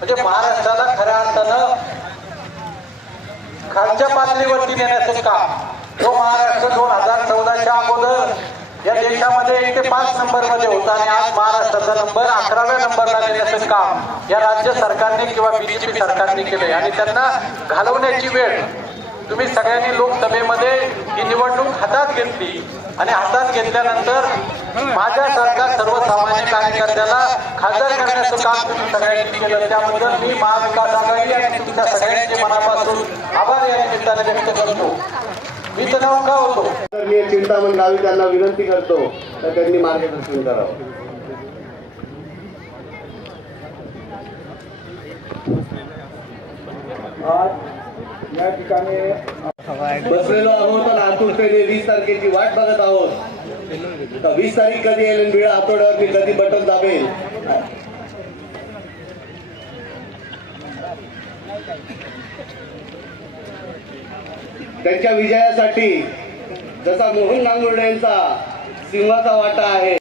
म्हणजे महाराष्ट्राला खऱ्या अर्थानं खालच्या पातळीवरती नेण्याचं काम जो महाराष्ट्र 2014च्या अगोदर या देशामध्ये 1 ते 5 नंबरमध्ये होता आणि आज महाराष्ट्राचा नंबर 11व्या नंबरला नेण्याचं काम या राज्य सरकारने किंवा बीजेपी सरकारने केले आणि त्यांना घालवण्याची वेळ तुम्ही सगळ्यांनी लोकसभेमध्ये ही निवडणूक हातात घेतली आणि हातात घेतल्यानंतर माझ्यासारखा सर्वसामान्य कार्यकर्त्याला खासदार करण्याचं काम तुम्ही सगळ्यांनी केलं त्याबद्दल मी महाविकास आघाडी आणि तुमच्या सगळ्यांचे मनापासून आभार या निमित्ताने व्यक्त करतो. मी तणाव का होतो तर मी चिंतामण गावी त्यांना विनंती करतो तर त्यांनी मार्गदर्शन करावं. आज या ठिकाणी बसलेलो आहोत आणि आतुरतेने 20 तारखेची वाट बघत आहोत. 20 तारीख कधी येईल वेळ आतोड्यावर मी कधी बटन दाबेल. त्यांच्या विजयासाठी जसा मोहन नांगुर्डे यांचा सिंहाचा वाटा आहे